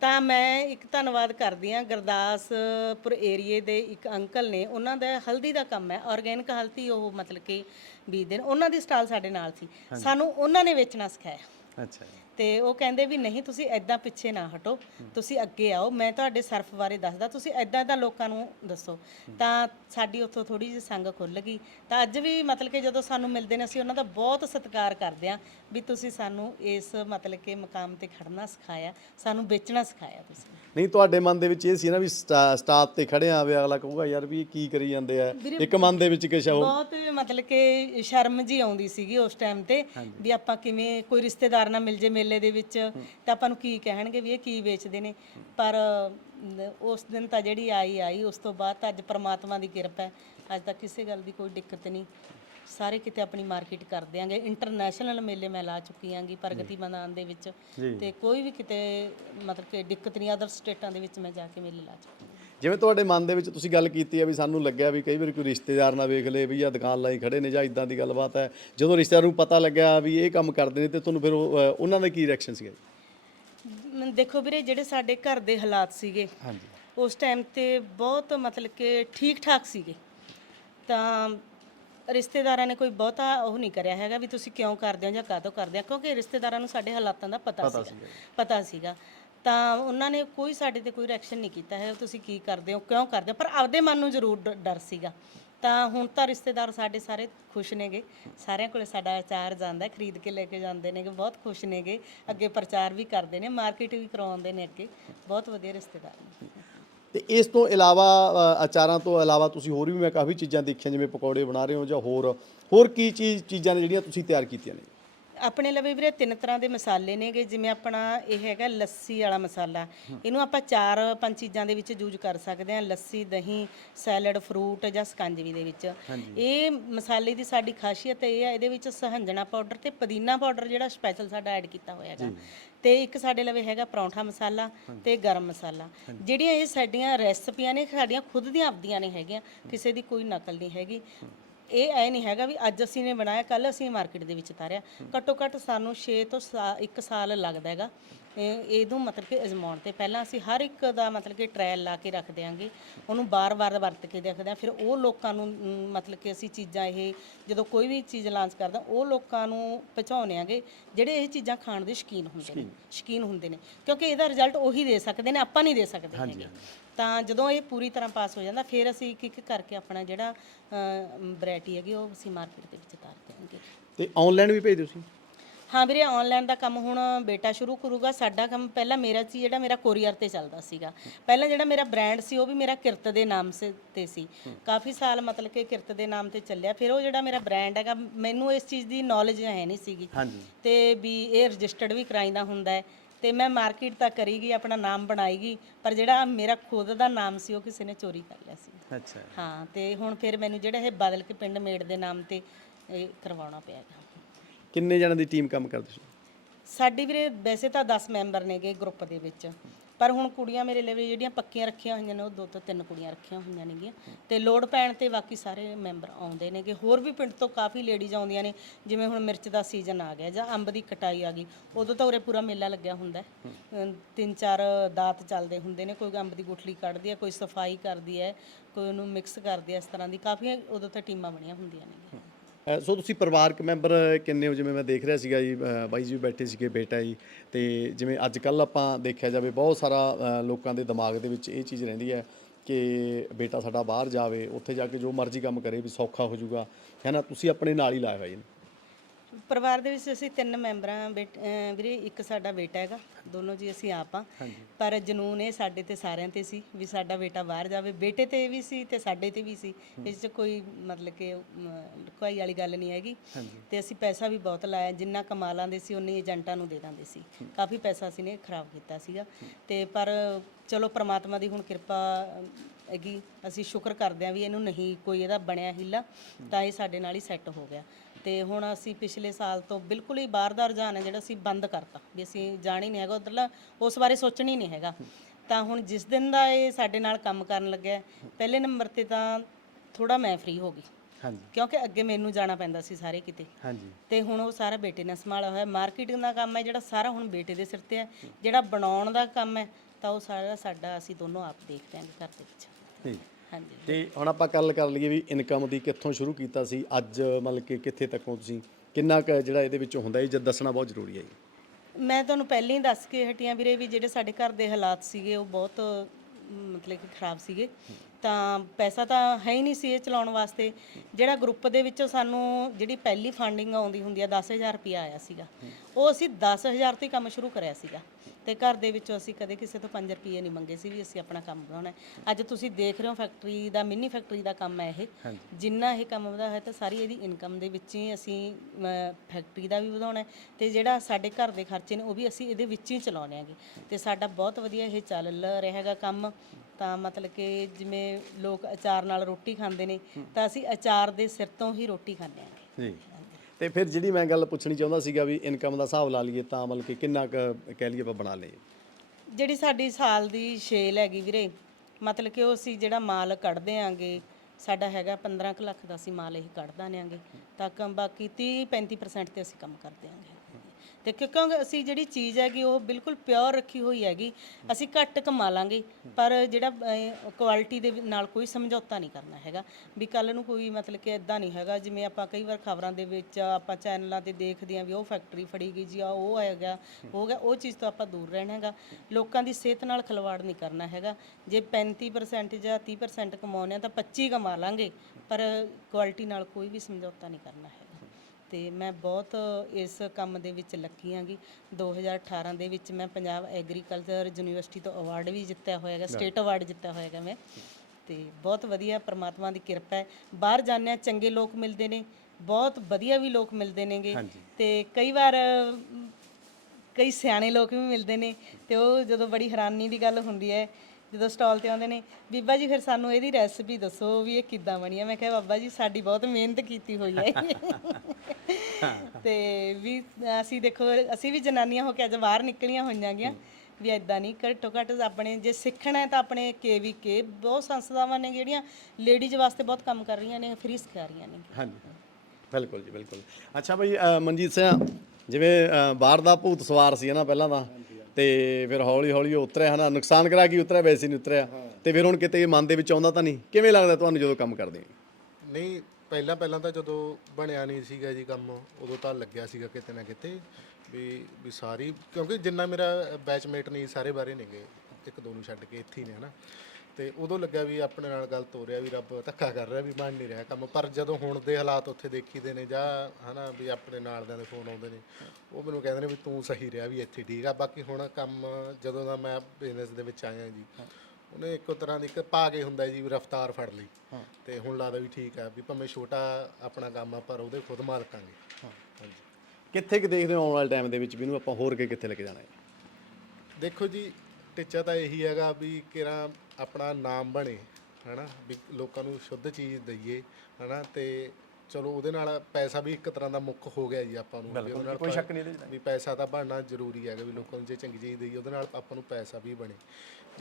ਤਾਂ ਮੈਂ ਇੱਕ ਧੰਨਵਾਦ ਕਰਦੀ ਹਾਂ ਗੁਰਦਾਸਪੁਰ ਏਰੀਏ ਦੇ ਇੱਕ ਅੰਕਲ ਨੇ। ਉਹਨਾਂ ਦਾ ਹਲਦੀ ਦਾ ਕੰਮ ਹੈ ਆਰਗੈਨਿਕ ਹਲਦੀ ਉਹ ਮਤਲਬ ਕਿ ਬੀਜਦੇ ਨੇ। ਉਹਨਾਂ ਦੀ ਸਟਾਲ ਸਾਡੇ ਨਾਲ ਸੀ। ਸਾਨੂੰ ਉਹਨਾਂ ਨੇ ਵੇਚਣਾ ਸਿਖਾਇਆ। ਅੱਛਾ ਤੇ ਉਹ ਕਹਿੰਦੇ ਵੀ ਨਹੀਂ ਤੁਸੀਂ ਐਦਾਂ ਪਿੱਛੇ ਨਾ ਹਟੋ ਤੁਸੀਂ ਅੱਗੇ ਆਓ। ਮੈਂ ਤੁਹਾਡੇ ਸਰਫ ਬਾਰੇ ਦੱਸਦਾ ਤੁਸੀਂ ਐਦਾਂ ਐਦਾਂ ਲੋਕਾਂ ਨੂੰ ਦੱਸੋ। ਤਾਂ ਸਾਡੀ ਉੱਥੋਂ ਥੋੜੀ ਜਿਹੀ ਸੰਗ ਖੁੱਲ ਗਈ। ਤਾਂ ਅੱਜ ਵੀ ਮਤਲਬ ਕਿ ਜਦੋਂ ਸਾਨੂੰ ਮਿਲਦੇ ਨੇ ਅਸੀਂ ਉਹਨਾਂ ਦਾ ਬਹੁਤ ਸਤਿਕਾਰ ਕਰਦੇ ਹਾਂ ਵੀ ਤੁਸੀਂ ਸਾਨੂੰ ਇਸ ਮਤਲਬ ਕਿ ਮਕਾਮ ਤੇ ਖੜਨਾ ਸਿਖਾਇਆ ਸਾਨੂੰ ਵੇਚਣਾ ਸਿਖਾਇਆ ਤੁਸੀਂ। ਨਹੀਂ ਤੁਹਾਡੇ ਮਨ ਦੇ ਵਿੱਚ ਇਹ ਸੀ ਨਾ ਵੀ ਸਟਾ- ਸਟਾਫ ਤੇ ਖੜੇ ਆ ਵੀ ਅਗਲਾ ਕਹੂਗਾ ਯਾਰ ਵੀ ਇਹ ਕੀ ਕਰੀ ਜਾਂਦੇ ਆ? ਇੱਕ ਮਨ ਦੇ ਵਿੱਚ ਕਿਛ ਉਹ ਬਹੁਤ ਮਤਲਬ ਕਿ ਸ਼ਰਮ ਜੀ ਆਉਂਦੀ ਸੀਗੀ ਉਸ ਟਾਈਮ ਤੇ ਵੀ ਆਪਾਂ ਕਿਵੇਂ ਕੋਈ ਰਿਸ਼ਤੇਦਾਰ ਨਾਲ ਮਿਲ ਜੇ ਮੇਲੇ ਦੇ ਵਿੱਚ ਤਾਂ ਆਪਾਂ ਨੂੰ ਕੀ ਕਹਿਣਗੇ ਵੀ ਇਹ ਕੀ ਵੇਚਦੇ ਨੇ? ਪਰ ਉਸ ਦਿਨ ਤਾਂ ਜਿਹੜੀ ਆਈ ਆਈ ਉਸ ਤੋਂ ਬਾਅਦ ਤਾਂ ਅੱਜ ਪ੍ਰਮਾਤਮਾ ਦੀ ਕਿਰਪਾ ਹੈ। ਅੱਜ ਤੱਕ ਕਿਸੇ ਗੱਲ ਦੀ ਕੋਈ ਦਿੱਕਤ ਨਹੀਂ। ਸਾਰੇ ਕਿਤੇ ਆਪਣੀ ਮਾਰਕੀਟ ਕਰ ਦਿਆਂਗੇ। ਇੰਟਰਨੈਸ਼ਨਲ ਮੇਲੇ ਮੈਂ ਲਾ ਚੁੱਕੀ ਆਂਗੀ ਪ੍ਰਗਤੀ ਮੈਦਾਨ ਦੇ ਵਿੱਚ। ਤੇ ਕੋਈ ਵੀ ਕਿਤੇ ਮਤਲਬ ਕਿ ਦਿੱਕਤ ਨਹੀਂ ਅਦਰ ਸਟੇਟਾਂ ਦੇ ਵਿੱਚ ਮੈਂ ਜਾ ਕੇ ਮੇਲੇ ਲਾ ਚੁੱਕੀ ਹਾਂ। ਜਿਵੇਂ ਤੁਹਾਡੇ ਮਨ ਦੇ ਵਿੱਚ ਤੁਸੀਂ ਗੱਲ ਕੀਤੀ ਆ ਵੀ ਸਾਨੂੰ ਲੱਗਿਆ ਵੀ ਕਈ ਵਾਰੀ ਕੋਈ ਰਿਸ਼ਤੇਦਾਰ ਨਾ ਵੇਖ ਲੇ ਵੀ ਆ ਦੁਕਾਨ ਲਾਈ ਖੜੇ ਨੇ ਜਾਂ ਇਦਾਂ ਦੀ ਗੱਲਬਾਤ ਹੈ। ਜਦੋਂ ਰਿਸ਼ਤੇਦਾਰ ਨੂੰ ਪਤਾ ਲੱਗਿਆ ਵੀ ਇਹ ਕੰਮ ਕਰਦੇ ਨੇ ਤੇ ਤੁਹਾਨੂੰ ਫਿਰ ਉਹ, ਅ, ਉਹਨਾਂ ਦਾ ਕੀ ਰਿਐਕਸ਼ਨ ਸੀਗਾ? ਮ, ਦੇਖੋ ਵੀਰੇ ਜਿਹੜੇ ਸਾਡੇ ਘਰ ਦੇ ਹਾਲਾਤ ਸੀਗੇ ਹਾਂਜੀ। ਉਸ ਟਾਈਮ ਤੇ ਬਹੁਤ ਮਤਲਬ ਕਿ ਠੀਕ ਠਾਕ ਸੀਗੇ। ਤਾਂ ਰਿਸ਼ਤੇਦਾਰਾਂ ਨੇ ਕੋਈ ਬਹੁਤਾ ਉਹ ਨਹੀਂ ਕਰਿਆ ਹੈਗਾ ਵੀ ਤੁਸੀਂ ਕਿਉਂ ਕਰਦੇ ਹੋ ਜਾਂ ਕਾਹਤੋਂ ਕਰਦੇ ਹੋ ਕਿਉਂਕਿ ਰਿਸ਼ਤੇਦਾਰਾਂ ਨੂੰ ਸਾਡੇ ਹਾਲਾਤਾਂ ਦਾ ਪਤਾ ਸੀਗਾ। ਪਤਾ ਸੀਗਾ। ਤਾਂ ਉਹਨਾਂ ਨੇ ਕੋਈ ਸਾਡੇ ਤੇ ਕੋਈ ਰਿਐਕਸ਼ਨ ਨਹੀਂ ਕੀਤਾ ਹੈ ਤੁਸੀਂ ਕੀ ਕਰਦੇ ਹੋ ਕਿਉਂ ਕਰਦੇ ਹੋ? ਪਰ ਆਪਦੇ ਮਨ ਨੂੰ ਜ਼ਰੂਰ ਡ- ਡਰ ਸੀਗਾ। ਤਾਂ ਹੁਣ ਤਾਂ ਰਿਸ਼ਤੇਦਾਰ ਸਾਡੇ ਸਾਰੇ ਖੁਸ਼ ਨੇਗੇ। ਸਾਰਿਆਂ ਕੋਲੇ ਸਾਡਾ ਅਚਾਰ ਜਾਂਦਾ ਹੈ, ਖਰੀਦ ਕੇ ਲੈ ਕੇ ਜਾਂਦੇ ਨੇਗੇ ਬਹੁਤ ਖੁਸ਼ ਨੇਗੇ। ਅੱਗੇ ਪ੍ਰਚਾਰ ਵੀ ਕਰਦੇ ਨੇ ਮਾਰਕੀਟ ਵੀ ਕਰਵਾਉਂਦੇ ਨੇ ਅੱਗੇ। ਬਹੁਤ ਵਧੀਆ ਰਿਸ਼ਤੇਦਾਰ ਨੇ। ਤੇ ਇਸ ਤੋਂ ਇਲਾਵਾ ਅ, ਅਚਾਰਾਂ ਤੋਂ ਇਲਾਵਾ ਤੁਸੀਂ ਹੋਰ ਵੀ ਮੈਂ ਕਾਫੀ ਚੀਜ਼ਾਂ ਦੇਖੀਆਂ ਜਿਵੇਂ ਪਕੌੜੇ ਬਣਾ ਰਹੇ ਹੋ ਜਾਂ ਹੋਰ। ਹੋਰ ਕੀ ਚੀਜ਼ ਚੀਜ਼ਾਂ ਨੇ ਜਿਹੜੀਆਂ ਤੁਸੀਂ ਤਿਆਰ ਕੀਤੀਆਂ ਨੇ? ਆਪਣੇ ਲਵੇ ਵੀਰੇ ਤਿੰਨ ਤਰ੍ਹਾਂ ਦੇ ਮਸਾਲੇ ਨੇਗੇ ਜਿਵੇਂ ਆਪਣਾ ਇਹ ਹੈਗਾ ਲੱਸੀ ਵਾਲਾ ਮਸਾਲਾ। ਇਹਨੂੰ ਆਪਾਂ ਚਾਰ ਪੰਜ ਚੀਜ਼ਾਂ ਦੇ ਵਿੱਚ ਯੂਜ਼ ਕਰ ਸਕਦੇ ਹਾਂ ਲੱਸੀ ਦਹੀਂ ਸੈਲਡ ਫਰੂਟ ਜਾਂ ਸਕੰਜਵੀ ਦੇ ਵਿੱਚ। ਇਹ ਮਸਾਲੇ ਦੀ ਸਾਡੀ ਖਾਸੀਅਤ ਇਹ ਹੈ ਇਹਦੇ ਵਿੱਚ ਸਹੰਜਣਾ ਪਾਊਡਰ ਤੇ ਪੁਦੀਨਾ ਪਾਊਡਰ ਜਿਹੜਾ ਸਪੈਸ਼ਲ ਸਾਡਾ ਐਡ ਕੀਤਾ ਹੋਇਆ ਹੈਗਾ। ਤੇ ਇੱਕ ਸਾਡੇ ਲਵੇ ਹੈਗਾ ਪਰੌਂਠਾ ਮਸਾਲਾ ਤੇ ਗਰਮ ਮਸਾਲਾ। ਜਿਹੜੀਆਂ ਇਹ ਸਾਡੀਆਂ ਰੈਸਪੀਆਂ ਨੇ ਸਾਡੀਆਂ ਖੁਦ ਦੀਆਂ ਆਪਦੀਆਂ ਨੇ ਹੈਗੀਆਂ ਕਿਸੇ ਦੀ ਕੋਈ ਨਕਲ ਨਹੀਂ ਹੈਗੀ। ਇਹ ਐ ਨਹੀਂ ਹੈਗਾ ਵੀ ਅੱਜ ਅਸੀਂ ਨੇ ਬਣਾਇਆ ਕੱਲ ਅਸੀਂ ਮਾਰਕੀਟ ਦੇ ਵਿੱਚ ਉਤਾਰਿਆ। ਘੱਟੋ ਘੱਟ ਸਾਨੂੰ 6 ਤੋਂ 1 ਸਾਲ ਲੱਗਦਾ ਹੈਗਾ। ਇਹ ਇਹਨੂੰ ਮਤਲਬ ਕਿ ਅਜ਼ਮਾਉਣ ਤੇ ਪਹਿਲਾਂ ਅਸੀਂ ਹਰ ਇੱਕ ਦਾ ਮਤਲਬ ਕਿ ਟ੍ਰਾਇਲ ਲਾ ਕੇ ਰੱਖ ਦਿਆਂਗੇ ਉਹਨੂੰ ਬਾਰ-ਬਾਰ ਵਰਤ ਕੇ ਦੇਖਦੇ ਹਾਂ ਫਿਰ ਉਹ ਲੋਕਾਂ ਨੂੰ ਮਤਲਬ ਕਿ ਅਸੀਂ ਚੀਜ਼ਾਂ ਇਹ ਜਦੋਂ ਕੋਈ ਵੀ ਚੀਜ਼ ਲਾਂਚ ਕਰਦਾ ਉਹ ਲੋਕਾਂ ਨੂੰ ਪਹੁੰਚਾਉਂਦੇ ਆਂਗੇ ਜਿਹੜੇ ਇਹ ਚੀਜ਼ਾਂ ਖਾਣ ਦੇ ਸ਼ੌਕੀਨ ਹੁੰਦੇ ਨੇ। ਸ਼ੌਕੀਨ। ਹੁੰਦੇ ਨੇ। ਕਿਉਂਕਿ ਇਹਦਾ ਰਿਜ਼ਲਟ ਉਹੀ ਦੇ ਸਕਦੇ ਨੇ ਆਪਾਂ ਨਹੀਂ ਦੇ ਸਕਦੇ ਤਾਂ ਜਦੋਂ ਇਹ ਪੂਰੀ ਤਰ੍ਹਾਂ ਪਾਸ ਹੋ ਜਾਂਦਾ ਫਿਰ ਅਸੀਂ ਇੱਕ ਇੱਕ ਕਰਕੇ ਆਪਣਾ ਜਿਹੜਾ ਵੈਰਾਈਟੀ ਹੈਗੀ ਉਹ ਅਸੀਂ ਮਾਰਕੀਟ ਦੇ ਵਿੱਚ ਉਤਾਰ ਦਿਆਂਗੇ ਤੇ ਆਨਲਾਈਨ ਵੀ ਭੇਜ ਦਿਓ ਤੁਸੀਂ? ਹਾਂ ਵੀਰੇ ਆਨਲਾਈਨ ਦਾ ਕੰਮ ਹੁਣ ਬੇਟਾ ਸ਼ੁਰੂ ਕਰੂਗਾ। ਸਾਡਾ ਕੰਮ ਪਹਿਲਾਂ ਮੇਰਾ ਸੀ ਜਿਹੜਾ ਮੇਰਾ ਕੋਰੀਅਰ ਤੇ ਚੱਲਦਾ ਸੀਗਾ। ਪਹਿਲਾਂ ਜਿਹੜਾ ਮੇਰਾ ਬ੍ਰਾਂਡ ਸੀ ਉਹ ਵੀ ਮੇਰਾ ਕਿਰਤ ਦੇ ਨਾਮ ਸੇ ਤੇ ਸੀ। ਕਾਫੀ ਸਾਲ ਮਤਲਬ ਕਿ ਕਿਰਤ ਦੇ ਨਾਮ ਤੇ ਚੱਲਿਆ। ਫਿਰ ਉਹ ਜਿਹੜਾ ਮੇਰਾ ਬ੍ਰਾਂਡ ਹੈਗਾ ਮੈਨੂੰ ਇਸ ਚੀਜ਼ ਦੀ ਨੌਲੇਜ ਹੈ ਨਹੀਂ ਸੀਗੀ। ਹਾਂਜੀ। ਤੇ ਵੀ ਇਹ ਰਜਿਸਟਰਡ ਵੀ ਕਰਾਈਦਾ ਹੁੰਦਾ ਹੈ। ਤੇ ਮੈਂ ਮਾਰਕੀਟ ਤੱਕ ਕਰੀਗੀ ਆਪਣਾ ਨਾਮ ਬਣਾਏਗੀ ਪਰ ਜਿਹੜਾ ਮੇਰਾ ਖੁਦ ਦਾ ਨਾਮ ਸੀ ਉਹ ਕਿਸੇ ਨੇ ਚੋਰੀ ਕਰ ਲਿਆ ਸੀ। ਅੱਛਾ। ਹਾਂ ਤੇ ਹੁਣ ਫਿਰ ਮੈਨੂੰ ਜਿਹੜਾ ਇਹ ਬਦਲ ਕੇ ਪਿੰਡ ਮੇੜ ਦੇ ਨਾਮ ਤੇ ਇਹ ਕਰਵਾਉਣਾ ਪਿਆ ਕਿੰਨੇ ਜਣਾਂ ਦੀ ਟੀਮ ਕੰਮ ਕਰਦੀ ਸੀ? ਸਾਡੀ ਵੀਰੇ ਵੈਸੇ ਤਾਂ 10 ਮੈਂਬਰ ਨੇਗੇ ਗਰੁੱਪ ਦੇ ਵਿੱਚ, ਪਰ ਹੁਣ ਕੁੜੀਆਂ ਮੇਰੇ ਲਈ ਜਿਹੜੀਆਂ ਪੱਕੀਆਂ ਰੱਖੀਆਂ ਹੋਈਆਂ ਨੇ, ਉਹ ਦੋ ਤੋਂ ਤਿੰਨ ਕੁੜੀਆਂ ਰੱਖੀਆਂ ਹੋਈਆਂ ਨੇਗੀਆਂ ਤੇ ਲੋੜ ਪੈਣ ਤੇ ਬਾਕੀ ਸਾਰੇ ਮੈਂਬਰ ਆਉਂਦੇ ਨੇਗੇ ਹੋਰ ਵੀ ਪਿੰਡ ਤੋਂ ਕਾਫੀ ਲੇਡੀਜ਼ ਆਉਂਦੀਆਂ ਨੇ, ਜਿਵੇਂ ਹੁਣ ਮਿਰਚ ਦਾ ਸੀਜ਼ਨ ਆ ਗਿਆ ਜਾਂ ਅੰਬ ਦੀ ਕਟਾਈ ਆ ਗਈ, ਉਦੋਂ ਤਾਂ ਉਰੇ ਪੂਰਾ ਮੇਲਾ ਲੱਗਿਆ ਹੁੰਦਾ ਹੈ। ਅਮ ਤਿੰਨ ਚਾਰ ਦਾਤ ਚੱਲਦੇ ਹੁੰਦੇ ਨੇ, ਕੋਈ ਅੰਬ ਦੀ ਗੁਠਲੀ ਕੱਢਦੀ ਹੈ, ਕੋਈ ਸਫ਼ਾਈ ਕਰਦੀ ਹੈ, ਕੋਈ ਉਹਨੂੰ ਮਿਕਸ ਕਰਦੀ ਹੈ, ਇਸ ਤਰ੍ਹਾਂ ਦੀ ਕਾਫੀ ਉਦੋਂ ਤਾਂ ਟੀਮਾਂ ਬਣੀਆਂ ਹੁੰਦੀਆਂ ਨੇ ਸੋ ਤੁਸੀਂ ਪਰਿਵਾਰਕ ਮੈਂਬਰ ਕਿੰਨੇ ਹੋ? ਜਿਵੇਂ ਮੈਂ ਦੇਖ ਰਿਹਾ ਸੀਗਾ ਜੀ ਬਾਈ ਜੀ ਵੀ ਬੈਠੇ ਸੀਗੇ, ਬੇਟਾ ਜੀ। ਤੇ ਜਿਵੇਂ ਅੱਜ ਕੱਲ ਆਪਾਂ ਦੇਖਿਆ ਜਾਵੇ, ਬਹੁਤ ਸਾਰਾ ਲੋਕਾਂ ਦੇ ਦਿਮਾਗ ਦੇ ਵਿੱਚ ਇਹ ਚੀਜ਼ ਰਹਿੰਦੀ ਹੈ ਕਿ ਬੇਟਾ ਸਾਡਾ ਬਾਹਰ ਜਾਵੇ, ਉੱਥੇ ਜਾ ਕੇ ਜੋ ਮਰਜ਼ੀ ਕੰਮ ਕਰੇ ਵੀ ਸੌਖਾ ਹੋ ਜਾਊਗਾ। ਹੈ ਨਾ? ਤੁਸੀਂ ਆਪਣੇ ਨਾਲ ਹੀ ਲਾਇਆ ਹੋਇਆ ਜੀ। ਪਰਿਵਾਰ ਦੇ ਵਿੱਚ ਅਸੀਂ ਤਿੰਨ ਮੈਂਬਰਾਂ ਬੇਟ- ਅਹ ਵੀਰੇ ਇੱਕ ਸਾਡਾ ਬੇਟਾ ਹੈਗਾ ਦੋਨੋਂ ਜੀ ਅਸੀਂ ਆਪ ਆ ਪਰ ਜਨੂਨ ਇਹ ਸਾਡੇ ਤੇ ਸਾਰਿਆਂ ਤੇ ਸੀ ਵੀ ਸਾਡਾ ਬੇਟਾ ਬਾਹਰ ਜਾਵੇ। ਬੇਟੇ ਤੇ ਵੀ ਸੀ ਤੇ ਸਾਡੇ ਤੇ ਵੀ ਸੀ। ਇਸ 'ਚ ਕੋਈ ਮਤਲਬ ਕਿ ਕੋਈ ਵਾਲੀ ਗੱਲ ਨਹੀਂ ਹੈਗੀ। ਤੇ ਅਸੀਂ ਪੈਸਾ ਵੀ ਬਹੁਤ ਲਾਇਆ। ਜਿੰਨਾ ਕਮਾ ਲਾਂਦੇ ਸੀ ਉਨੀ ਏਜੰਟਾਂ ਨੂੰ ਦੇ ਦਿੰਦੇ ਸੀ। ਕਾਫੀ ਪੈਸਾ ਅਸੀਂ ਨੇ ਖਰਾਬ ਕੀਤਾ ਸੀਗਾ। ਤੇ ਪਰ ਚਲੋ ਪ੍ਰਮਾਤਮਾ ਦੀ ਹੁਣ ਕਿਰਪਾ ਹੈਗੀ। ਅਸੀਂ ਸ਼ੁਕਰ ਕਰਦੇ ਹਾਂ ਵੀ ਇਹਨੂੰ ਨਹੀਂ ਕੋਈ ਇਹਦਾ ਬਣਿਆ ਹਿੱਲਾ। ਤਾਂ ਇਹ ਸਾਡੇ ਨਾਲ ਹੀ ਸੈੱਟ ਹੋ ਗਿਆ। ਤੇ ਹੁਣ ਅਸੀਂ ਪਿਛਲੇ ਸਾਲ ਤੋਂ ਬਿਲਕੁਲ ਹੀ ਬਾਹਰ ਦਾ ਰੁਝਾਨ ਹੈ ਜਿਹੜਾ ਅਸੀਂ ਬੰਦ ਕਰਤਾ ਵੀ ਅਸੀਂ ਜਾਣਾ ਹੀ ਨਹੀਂ ਹੈਗਾ ਉਧਰਲਾ ਉਸ ਬਾਰੇ ਸੋਚਣਾ ਹੀ ਨਹੀਂ ਹੈਗਾ। ਤਾਂ ਹੁਣ ਜਿਸ ਦਿਨ ਦਾ ਇਹ ਸਾਡੇ ਨਾਲ ਕੰਮ ਕਰਨ ਲੱਗਿਆ ਪਹਿਲੇ ਨੰਬਰ ਤੇ ਤਾਂ ਥੋੜਾ ਮੈਂ ਫ੍ਰੀ ਹੋ ਗਈ। ਹਾਂਜੀ। ਕਿਉਂਕਿ ਅੱਗੇ ਮੈਨੂੰ ਜਾਣਾ ਪੈਂਦਾ ਸੀ ਸਾਰੇ ਕਿਤੇ। ਹਾਂਜੀ। ਤੇ ਹੁਣ ਉਹ ਸਾਰਾ ਬੇਟੇ ਨੇ ਸੰਭਾਲਿਆ ਹੋਇਆ ਮਾਰਕੀਟਿੰਗ ਦਾ ਕੰਮ ਹੈ ਜਿਹੜਾ ਸਾਰਾ ਹੁਣ ਬੇਟੇ ਦੇ ਸਿਰ ਤੇ ਹੈ। ਜਿਹੜਾ ਬਣਾਉਣ ਦਾ ਕੰਮ ਹੈ ਤਾਂ ਉਹ ਸਾਰਾ ਸਾਡਾ ਅਸੀਂ ਦੋਨੋਂ ਆਪ ਦੇਖਦੇ ਹਾਂ ਘਰ ਦੇ ਵਿੱਚ। ਠੀਕ। ਹਾਂਜੀ। ਤੇ ਹੁਣ ਆਪਾਂ ਗੱਲ ਕਰ ਲਈਏ ਵੀ ਇਨਕਮ ਦੀ ਕਿੱਥੋਂ ਸ਼ੁਰੂ ਕੀਤਾ ਸੀ ਅੱਜ ਮਤਲਬ ਕਿ ਕਿੱਥੇ ਤੱਕੋਂ ਤੁਸੀਂ ਕਿੰਨਾ ਕੁ ਜਿਹੜਾ ਇਹਦੇ ਵਿੱਚੋਂ ਹੁੰਦਾ ਇਹ ਜਦ ਦੱਸਣਾ ਬਹੁਤ ਜ਼ਰੂਰੀ ਹੈ ਜੀ। ਮੈਂ ਤੁਹਾਨੂੰ ਪਹਿਲਾਂ ਹੀ ਦੱਸ ਕੇ ਹਟੀਆਂ ਵੀਰੇ ਵੀ ਜਿਹੜੇ ਸਾਡੇ ਘਰ ਦੇ ਹਾਲਾਤ ਸੀਗੇ ਉਹ ਬਹੁਤ ਮਤਲਬ ਕਿ ਖਰਾਬ ਸੀਗੇ। ਤਾਂ ਪੈਸਾ ਤਾਂ ਹੈ ਹੀ ਨਹੀਂ ਸੀ ਇਹ ਚਲਾਉਣ ਵਾਸਤੇ। ਜਿਹੜਾ ਗਰੁੱਪ ਦੇ ਵਿੱਚੋਂ ਸਾਨੂੰ ਜਿਹੜੀ ਪਹਿਲੀ ਫੰਡਿੰਗ ਆਉਂਦੀ ਹੁੰਦੀ ਆ 10000 ਰੁਪਇਆ ਆਇਆ ਸੀਗਾ। ਉਹ ਅਸੀਂ 10000 ਤੋਂ ਹੀ ਕੰਮ ਸ਼ੁਰੂ ਕਰਿਆ ਸੀਗਾ। ਤੇ ਘਰ ਦੇ ਵਿੱਚੋਂ ਅਸੀਂ ਕਦੇ ਕਿਸੇ ਤੋਂ 5 ਰੁਪਏ ਨਹੀਂ ਮੰਗੇ ਸੀ ਵੀ ਅਸੀਂ ਆਪਣਾ ਕੰਮ ਬਣਾਉਣਾ ਹੈ। ਅੱਜ ਤੁਸੀਂ ਦੇਖ ਰਹੇ ਹੋ ਫੈਕਟਰੀ ਦਾ ਮਿੰਨੀ ਫੈਕਟਰੀ ਦਾ ਕੰਮ ਹੈ ਇਹ। ਜਿੰਨਾ ਇਹ ਕੰਮ ਵਧਾ ਹੈ ਤਾਂ ਸਾਰੀ ਇਹਦੀ ਇਨਕਮ ਦੇ ਵਿੱਚ ਹੀ ਅਸੀਂ ਫੈਕਟਰੀ ਦਾ ਵੀ ਵਧਾਉਣਾ ਤੇ ਜਿਹੜਾ ਸਾਡੇ ਘਰ ਦੇ ਖਰਚੇ ਨੇ ਉਹ ਵੀ ਅਸੀਂ ਇਹਦੇ ਵਿੱਚ ਹੀ ਚਲਾਉਣੇ ਹੈਗੇ। ਤੇ ਸਾਡਾ ਬਹੁਤ ਵਧੀਆ ਇਹ ਚੱਲ ਰਿਹਾ ਹੈਗਾ ਕੰਮ। ਤਾਂ ਮਤਲਬ ਕਿ ਜਿਵੇਂ ਲੋਕ ਅਚਾਰ ਨਾਲ ਰੋਟੀ ਖਾਂਦੇ ਨੇ ਤਾਂ ਅਸੀਂ ਅਚਾਰ ਦੇ ਸਿਰ ਤੋਂ ਹੀ ਰੋਟੀ ਖਾਂਦੇ ਹਾਂ। ਜੀ। ਤੇ ਫਿਰ ਜਿਹੜੀ ਮੈਂ ਗੱਲ ਪੁੱਛਣੀ ਚਾਹੁੰਦਾ ਸੀਗਾ ਵੀ ਇਨਕਮ ਦਾ ਹਿਸਾਬ ਲਾ ਲਈਏ ਤਾਂ ਮਤਲਬ ਕਿ ਕਿੰਨਾ ਕੁ ਕਹਿ ਲਈਏ ਆਪਾਂ ਬਣਾ ਲਈਏ? ਜਿਹੜੀ ਸਾਡੀ ਸਾਲ ਦੀ ਛੇਲ ਹੈਗੀ ਵੀਰੇ ਮਤਲਬ ਕਿ ਉਹ ਅਸੀਂ ਜਿਹੜਾ ਮਾਲ ਕੱਢਦੇ ਆਂਗੇ ਸਾਡਾ ਹੈਗਾ 15 ਕੁ ਲੱਖ ਦਾ ਅਸੀਂ ਮਾਲ ਇਹ ਕੱਢਦਾ ਨਿਆਂਗੇ ਤਾਂ ਕੰਮ ਬਾਕੀ 30 35% ਤੇ ਅਸੀਂ ਕੰਮ ਕਰਦੇ ਆਂਗੇ। ਤੇ ਕਿਉਂ- ਕਿਉਂਕਿ ਅਸੀਂ ਜਿਹੜੀ ਚੀਜ਼ ਹੈਗੀ, ਉਹ ਬਿਲਕੁਲ ਪਿਓਰ ਰੱਖੀ ਹੋਈ ਹੈਗੀ, ਅਸੀਂ ਘੱਟ ਕਮਾ ਲਾਂਗੇ, ਪਰ ਜਿਹੜਾ ਕੁਆਲਿਟੀ ਦੇ ਨਾਲ ਕੋਈ ਸਮਝੌਤਾ ਨਹੀਂ ਕਰਨਾ ਹੈਗਾ। ਵੀ ਕੱਲ ਨੂੰ ਕੋਈ ਮਤਲਬ ਕਿ ਇਦਾਂ ਨਹੀਂ ਹੈਗਾ, ਜਿਵੇਂ ਆਪਾਂ ਕਈ ਵਾਰ ਖਬਰਾਂ ਦੇ ਵਿੱਚ ਆਪਾਂ ਚੈਨਲਾਂ ਤੇ ਦੇਖਦੇ ਆਂ ਵੀ ਉਹ ਫੈਕਟਰੀ ਫੜੀ ਗਈ ਜੀ, ਆ ਉਹ ਹੈਗਾ ਹੋ ਗਿਆ ਉਹ ਚੀਜ਼ ਤੋਂ ਆਪਾਂ ਦੂਰ ਰਹਿਣਾ ਹੈਗਾ। ਲੋਕਾਂ ਦੀ ਸਿਹਤ ਨਾਲ ਖਿਲਵਾੜ ਨਹੀਂ ਕਰਨਾ ਹੈਗਾ। ਜੇ 35% ਜਾਂ 30% ਕਮਾਉਂਦੇ ਆ ਤਾਂ 25 ਕਮਾ ਲਾਂਗੇ, ਪਰ ਕੁਆਲਿਟੀ ਨਾਲ ਕੋਈ ਵੀ ਸਮਝੌਤਾ ਨਹੀਂ ਕਰਨਾ ਹੈਗਾ। ਤੇ ਮੈਂ ਬਹੁਤ ਇਸ ਕੰਮ ਦੇ ਵਿੱਚ ਲੱਗੀ ਆਂਗੀ 2018 ਦੇ ਵਿੱਚ ਮੈਂ ਪੰਜਾਬ ਐਗਰੀਕਲਚਰ ਯੂਨੀਵਰਸਿਟੀ ਤੋਂ ਅਵਾਰਡ ਵੀ ਜਿੱਤਿਆ ਹੋਇਆ ਹੈਗਾ ਸਟੇਟ ਅਵਾਰਡ ਜਿੱਤਿਆ ਹੋਇਆ ਹੈਗਾ ਮੈਂ। ਤੇ ਬਹੁਤ ਵਧੀਆ ਪ੍ਰਮਾਤਮਾ ਦੀ ਕਿਰਪਾ ਹੈ। ਬਾਹਰ ਹਾਂ ਚੰਗੇ ਲੋਕ ਮਿਲਦੇ ਨੇ ਬਹੁਤ ਵਧੀਆ ਵੀ ਲੋਕ ਮਿਲਦੇ ਨੇਗੇ। ਤੇ ਕਈ ਵਾਰ ਕਈ ਸਿਆਣੇ ਲੋਕ ਵੀ ਮਿਲਦੇ ਨੇ ਤੇ ਉਹ ਜਦੋਂ ਬੜੀ ਹੈਰਾਨੀ ਦੀ ਗੱਲ ਹੁੰਦੀ ਹੈ ਜਦੋਂ ਸਟਾਲ ਤੇ ਆਉਂਦੇ ਨੇ ਬੀਬਾ ਜੀ ਫਿਰ ਸਾਨੂੰ ਇਹਦੀ ਰੈਸਪੀ ਦੱਸੋ ਵੀ ਇਹ ਕਿੱਦਾਂ ਬਣੀ ਹੈ। ਮੈਂ ਕਿਹਾ ਬਾਬਾ ਜੀ ਸਾਡੀ ਬਹੁਤ ਮਿਹਨਤ ਕੀਤੀ ਹੋਈ ਹੈ। ਤੇ ਵੀ ਅਸੀਂ ਦੇਖੋ ਅਸੀਂ ਵੀ ਜਨਾਨੀਆਂ ਹੋ ਕੇ ਅੱਜ ਬਾਹਰ ਨਿਕਲੀਆਂ ਹੋਈਆਂ ਗੀਆਂ। ਵੀ ਐਦਾਂ ਨਹੀਂ ਘੱਟੋ ਘੱਟ ਆਪਣੇ ਜੇ ਸਿੱਖਣਾ ਹੈ ਤਾਂ ਆਪਣੇ ਕੇ ਬਹੁਤ ਸੰਸਥਾਵਾਂ ਨੇ ਜਿਹੜੀਆਂ ਲੇਡੀਜ਼ ਵਾਸਤੇ ਬਹੁਤ ਕੰਮ ਕਰ ਰਹੀਆਂ ਨੇ ਫ੍ਰੀ ਸਿਖਾ ਰਹੀਆਂ ਨੇ। ਹਾਂਜੀ। ਬਿਲਕੁਲ ਜੀ ਬਿਲਕੁਲ। ਅੱਛਾ ਭਾਈ ਮਨਜੀਤ ਸਿੰਘ ਜਿਵੇਂ ਬਾਹਰ ਦਾ ਭੂਤ ਸਵਾਰ ਸੀ ਨਾ ਪਹਿਲਾਂ ਤਾਂ। ਤੇ ਫਿਰ ਹੌਲੀ ਹੌਲੀ ਉਹ ਉਤਰਿਆ ਹਨਾ? ਨੁਕਸਾਨ ਕਰਾ ਕੇ ਉਤਰਿਆ ਵੈਸੇ ਨਹੀਂ ਉਤਰਿਆ। ਤੇ ਫਿਰ ਹੁਣ ਕਿਤੇ ਮਨ ਦੇ ਵਿੱਚ ਆਉਂਦਾ ਤਾਂ ਨਹੀਂ? ਕਿਵੇਂ ਲੱਗਦਾ ਤੁਹਾਨੂੰ ਜਦੋਂ ਕੰਮ ਕਰਦੇ ਨਹੀਂ ਪਹਿਲਾਂ ਪਹਿਲਾਂ ਤਾਂ ਜਦੋਂ ਬਣਿਆ ਨਹੀਂ ਸੀਗਾ ਜੀ ਕੰਮ ਉਦੋਂ ਤਾਂ ਲੱਗਿਆ ਸੀਗਾ ਕਿਤੇ ਨਾ ਕਿਤੇ ਵੀ ਵੀ ਸਾਰੀ ਕਿਉਂਕਿ ਜਿੰਨਾ ਮੇਰਾ ਬੈਚਮੇਟ ਨਹੀਂ ਸਾਰੇ ਬਾਰੇ ਨੇਗੇ ਇੱਕ ਦੋ ਨੂੰ ਛੱਡ ਕੇ ਇੱਥੇ ਹੀ ਨੇ ਹਨਾ? ਤੇ ਉਦੋਂ ਲੱਗਿਆ ਵੀ ਆਪਣੇ ਨਾਲ ਗਲਤ ਹੋ ਰਿਹਾ ਵੀ ਰੱਬ ਧੱਕਾ ਕਰ ਰਿਹਾ ਵੀ ਬਣ ਨਹੀਂ ਰਿਹਾ ਕੰਮ। ਪਰ ਜਦੋਂ ਹੁਣ ਦੇ ਹਾਲਾਤ ਉੱਥੇ ਦੇਖੀਦੇ ਨੇ ਜਾਂ ਹਨਾ ਵੀ ਆਪਣੇ ਨਾਲ ਦੇ ਫੋਨ ਆਉਂਦੇ ਨੇ ਉਹ ਮੈਨੂੰ ਕਹਿੰਦੇ ਨੇ ਵੀ ਤੂੰ ਸਹੀ ਰਿਹਾ ਵੀ ਇੱਥੇ ਠੀਕ ਆ ਬਾਕੀ ਹੁਣ ਕੰਮ ਜਦੋਂ ਦਾ ਮੈਂ ਬਿਜ਼ਨਸ ਦੇ ਵਿੱਚ ਆਇਆ ਜੀ ਉਹਨੇ ਇੱਕੋ ਤਰ੍ਹਾਂ ਦੀ ਇੱਕ ਭਾਗੇ ਹੁੰਦਾ ਜੀ ਰਫਤਾਰ ਫੜ ਲਈ। ਤੇ ਹੁਣ ਲੱਗਦਾ ਵੀ ਠੀਕ ਆ ਵੀ ਭਾਵੇਂ ਛੋਟਾ ਆਪਣਾ ਕੰਮ ਆ ਪਰ ਉਹਦੇ ਖੁਦ ਮਾਲਕਾਂਗੇ ਹਾਂਜੀ। ਕਿੱਥੇ ਕਿ ਦੇਖਦੇ ਹੋ ਆਉਣ ਵਾਲੇ ਟਾਈਮ ਦੇ ਵਿੱਚ ਵੀ ਇਹਨੂੰ ਆਪਾਂ ਹੋਰ ਕੇ ਕਿੱਥੇ ਲੈ ਕੇ ਜਾਣਾ ਹੈ? ਦੇਖੋ ਜੀ ਟੀਚਾ ਤਾਂ ਇਹੀ ਹੈਗਾ ਵੀ ਕਿਰਾ ਆਪਣਾ ਨਾਮ ਬਣੇ ਹਨਾ? ਵੀ ਲੋਕਾਂ ਨੂੰ ਸ਼ੁੱਧ ਚੀਜ਼ ਦਈਏ ਹਨਾ? ਤੇ ਚਲੋ ਉਹਦੇ ਨਾਲ ਪੈਸਾ ਵੀ ਇੱਕ ਤਰ੍ਹਾਂ ਦਾ ਮੁੱਖ ਹੋ ਗਿਆ ਜੀ ਆਪਾਂ ਨੂੰ। ਵੀ ਉਹਦੇ ਨਾਲ ਕੋਈ ਸ਼ੱਕ ਨਹੀਂ ਇਹਦੇ ਵਿੱਚ ਵੀ ਪੈਸਾ ਤਾਂ ਬਣਨਾ ਜ਼ਰੂਰੀ ਹੈਗਾ ਵੀ ਲੋਕਾਂ ਨੂੰ ਜੇ ਚੰਗੀ ਚੀਜ਼ ਦਈਏ ਉਹਦੇ ਨਾਲ ਆਪਾਂ ਨੂੰ ਪੈਸਾ ਵੀ ਬਣੇ।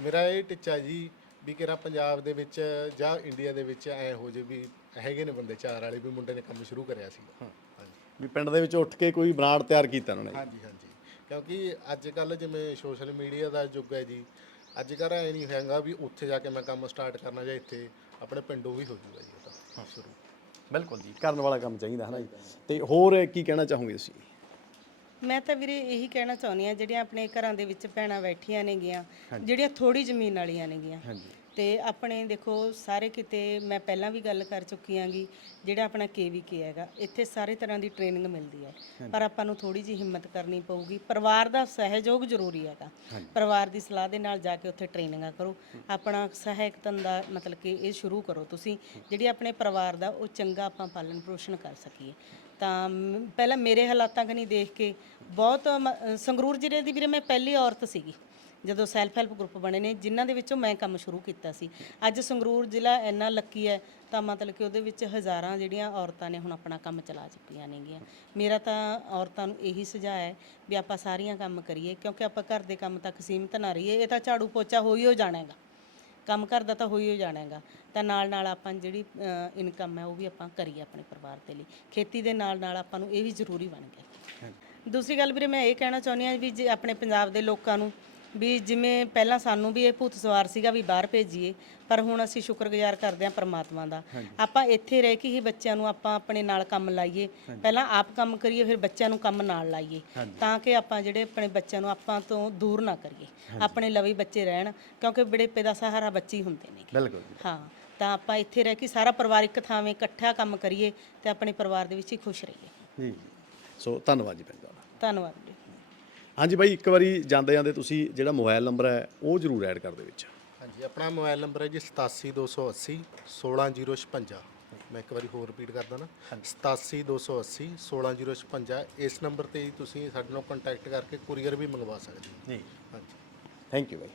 ਮੇਰਾ ਇਹ ਟਿੱਚਾ ਜੀ ਵੀ ਕਿਰਾ ਪੰਜਾਬ ਦੇ ਵਿੱਚ ਜਾਂ ਇੰਡੀਆ ਦੇ ਵਿੱਚ ਐ ਹੋ ਜੇ ਵੀ ਹੈਗੇ ਨੇ ਬੰਦੇ ਚਾਰ ਵਾਲੇ ਵੀ ਮੁੰਡੇ ਨੇ ਕੰਮ ਸ਼ੁਰੂ ਕਰਿਆ ਸੀ। ਹਾਂਜੀ ਵੀ ਪਿੰਡ ਦੇ ਵਿੱਚ ਉੱਠ ਕੇ ਕੋਈ ਬਰਾੜ ਤਿਆਰ ਕੀਤਾ ਉਹਨਾਂ ਨੇ। ਹਾਂਜੀ ਹਾਂਜੀ। ਕਿਉਂਕਿ ਅੱਜ ਕੱਲ ਜਿਵੇਂ ਸੋਸ਼ਲ ਮੀਡੀਆ ਦਾ ਯੁੱਗ ਹੈ ਜੀ ਅੱਜ ਕੱਲ੍ਹ ਐ ਨਹੀਂ ਹੈਗਾ ਵੀ ਉੱਥੇ ਜਾ ਕੇ ਮੈਂ ਕੰਮ ਸਟਾਰਟ ਕਰਨਾ ਜਾਂ ਇੱਥੇ ਆਪਣੇ ਪਿੰਡੋਂ ਵੀ ਹੋ ਜੂਗਾ ਜੀ ਉਹ ਤਾਂ ਸ਼ੁਰੂ। ਬਿਲਕੁਲ ਜੀ। ਕਰਨ ਵਾਲਾ ਕੰਮ ਚਾਹੀਦਾ ਹਨਾ ਜੀ? ਤੇ ਹੋਰ ਕੀ ਕਹਿਣਾ ਚਾਹੋਗੇ ਤੁਸੀਂ? ਮੈਂ ਤਾਂ ਵੀਰੇ ਇਹੀ ਕਹਿਣਾ ਚਾਹੁੰਦੀ ਆ ਜਿਹੜੀਆਂ ਆਪਣੇ ਘਰਾਂ ਦੇ ਵਿੱਚ ਭੈਣਾਂ ਬੈਠੀਆਂ ਨੇਗੀਆਂ ਜਿਹੜੀਆਂ ਥੋੜੀ ਜ਼ਮੀਨ ਵਾਲੀਆਂ ਨੇਗੀਆਂ ਤੇ ਆਪਣੇ ਦੇਖੋ ਸਾਰੇ ਕਿਤੇ ਮੈਂ ਪਹਿਲਾਂ ਵੀ ਗੱਲ ਕਰ ਚੁੱਕੀ ਆਂਗੀ ਜਿਹੜਾ ਆਪਣਾ ਕੇਵੀਕੇ ਹੈਗਾ ਇੱਥੇ ਸਾਰੇ ਤਰ੍ਹਾਂ ਦੀ ਟ੍ਰੇਨਿੰਗ ਮਿਲਦੀ ਹੈ। ਪਰ ਆਪਾਂ ਨੂੰ ਥੋੜੀ ਜਿਹੀ ਹਿੰਮਤ ਕਰਨੀ ਪਊਗੀ। ਪਰਿਵਾਰ ਦਾ ਸਹਿਯੋਗ ਜ਼ਰੂਰੀ ਹੈਗਾ। ਪਰਿਵਾਰ ਦੀ ਸਲਾਹ ਦੇ ਨਾਲ ਜਾ ਕੇ ਉੱਥੇ ਟ੍ਰੇਨਿੰਗਾਂ ਕਰੋ। ਆਪਣਾ ਸਹਾਇਕ ਧੰਦਾ ਮਤਲਬ ਕਿ ਇਹ ਸ਼ੁਰੂ ਕਰੋ ਤੁਸੀਂ। ਜਿਹੜੀ ਆਪਣੇ ਪਰਿਵਾਰ ਦਾ ਉਹ ਚੰਗਾ ਆਪਾਂ ਪਾਲਣ ਪੋਸ਼ਣ ਕਰ ਸਕੀਏ। ਤਾਂ ਪਹਿਲਾਂ ਮੇਰੇ ਹਾਲਾਤਾਂ ਕਨੀ ਦੇਖ ਕੇ ਬਹੁਤ ਸੰਗਰੂਰ ਜ਼ਿਲ੍ਹੇ ਦੀ ਵੀਰੇ ਮੈਂ ਪਹਿਲੀ ਔਰਤ ਸੀਗੀ। ਜਦੋਂ ਸੈਲਫ ਹੈਲਪ ਗਰੁੱਪ ਬਣੇ ਨੇ ਜਿਨ੍ਹਾਂ ਦੇ ਵਿੱਚੋਂ ਮੈਂ ਕੰਮ ਸ਼ੁਰੂ ਕੀਤਾ ਸੀ। ਅੱਜ ਸੰਗਰੂਰ ਜ਼ਿਲ੍ਹਾ ਇੰਨਾ ਲੱਕੀ ਹੈ ਤਾਂ ਮਤਲਬ ਕਿ ਉਹਦੇ ਵਿੱਚ ਹਜ਼ਾਰਾਂ ਜਿਹੜੀਆਂ ਔਰਤਾਂ ਨੇ ਹੁਣ ਆਪਣਾ ਕੰਮ ਚਲਾ ਚੁੱਕੀਆਂ ਨੇਗੀਆਂ। ਮੇਰਾ ਤਾਂ ਔਰਤਾਂ ਨੂੰ ਇਹੀ ਸੁਝਾਅ ਹੈ ਵੀ ਆਪਾਂ ਸਾਰੀਆਂ ਕੰਮ ਕਰੀਏ ਕਿਉਂਕਿ ਆਪਾਂ ਘਰ ਦੇ ਕੰਮ ਤੱਕ ਸੀਮਿਤ ਨਾ ਰਹੀਏ ਇਹ ਤਾਂ ਝਾੜੂ ਪੋਚਾ ਹੋ ਹੀ ਹੋ ਜਾਣਾ ਹੈਗਾ। ਕੰਮ ਘਰ ਦਾ ਤਾਂ ਹੋ ਹੀ ਜਾਣਾ ਹੈਗਾ। ਤਾਂ ਨਾਲ ਨਾਲ ਆਪਾਂ ਜਿਹੜੀ ਇਨਕਮ ਹੈ ਉਹ ਵੀ ਆਪਾਂ ਕਰੀਏ ਆਪਣੇ ਪਰਿਵਾਰ ਦੇ ਲਈ। ਖੇਤੀ ਦੇ ਨਾਲ ਨਾਲ ਆਪਾਂ ਨੂੰ ਇਹ ਵੀ ਜ਼ਰੂਰੀ ਬਣ ਗਿਆ। ਦੂਸਰੀ ਗੱਲ ਵੀਰੇ ਮੈਂ ਇਹ ਕਹਿਣਾ ਚਾਹੁੰਦੀ ਹਾਂ ਵੀ ਜੇ ਆਪਣੇ ਪੰਜਾਬ ਦੇ ਲੋਕਾਂ ਨੂੰ ਵੀ ਜਿਵੇਂ ਪਹਿਲਾਂ ਸਾਨੂੰ ਵੀ ਇਹ ਭੂਤ ਸਵਾਰ ਸੀਗਾ ਵੀ ਬਾਹਰ ਭੇਜੀਏ ਪਰ ਹੁਣ ਅਸੀਂ ਸ਼ੁਕਰਗੁਜ਼ਾਰ ਕਰਦੇ ਹਾਂ ਪ੍ਰਮਾਤਮਾ ਦਾ। ਆਪਾਂ ਇੱਥੇ ਰਹਿ ਕੇ ਹੀ ਬੱਚਿਆਂ ਨੂੰ ਆਪਾਂ ਆਪਣੇ ਨਾਲ ਕੰਮ ਲਾਈਏ। ਪਹਿਲਾਂ ਆਪ ਕੰਮ ਕਰੀਏ ਫਿਰ ਬੱਚਿਆਂ ਨੂੰ ਕੰਮ ਨਾਲ ਲਾਈਏ। ਤਾਂ ਕਿ ਆਪਾਂ ਜਿਹੜੇ ਆਪਣੇ ਬੱਚਿਆਂ ਨੂੰ ਆਪਾਂ ਤੋਂ ਦੂਰ ਨਾ ਕਰੀਏ ਆਪਣੇ ਲਵੀ ਬੱਚੇ ਰਹਿਣ ਕਿਉਂਕਿ ਬੜੇਪੇ ਦਾ ਸਹਾਰਾ ਬੱਚੇ ਹੀ ਹੁੰਦੇ ਨੇ। ਬਿਲਕੁਲ ਹਾਂ ਤਾਂ ਆਪਾਂ ਇੱਥੇ ਰਹਿ ਕੇ ਸਾਰਾ ਪਰਿਵਾਰ ਇੱਕ ਥਾਵੇਂ ਇਕੱਠਾ ਕੰਮ ਕਰੀਏ ਤੇ ਆਪਣੇ ਪਰਿਵਾਰ ਦੇ ਵਿੱਚ ਹੀ ਖੁਸ਼ ਰਹੀਏ। ਜੀ ਸੋ ਧੰਨਵਾਦ ਜੀ ਜੀ ਧੰਨਵਾਦ ਹਾਂਜੀ ਬਾਈ ਇੱਕ ਵਾਰੀ ਜਾਂਦੇ ਜਾਂਦੇ ਤੁਸੀਂ ਜਿਹੜਾ ਮੋਬਾਈਲ ਨੰਬਰ ਹੈ ਉਹ ਜ਼ਰੂਰ ਐਡ ਕਰ ਦਿਓ ਵਿੱਚ। ਹਾਂਜੀ ਆਪਣਾ ਮੋਬਾਈਲ ਨੰਬਰ ਹੈ ਜੀ 87280 16056 ਮੈਂ ਇੱਕ ਵਾਰੀ ਹੋਰ ਰਿਪੀਟ ਕਰ ਦਣਾ 87280 16056 ਇਸ ਨੰਬਰ ਤੇ ਹੀ ਤੁਸੀਂ ਸਾਡੇ ਨਾਲ ਕੰਟੈਕਟ ਕਰਕੇ ਕੁਰੀਅਰ ਵੀ ਮੰਗਵਾ ਸਕਦੇ ਹੋ। ਜੀ। ਹਾਂਜੀ। Thank you by.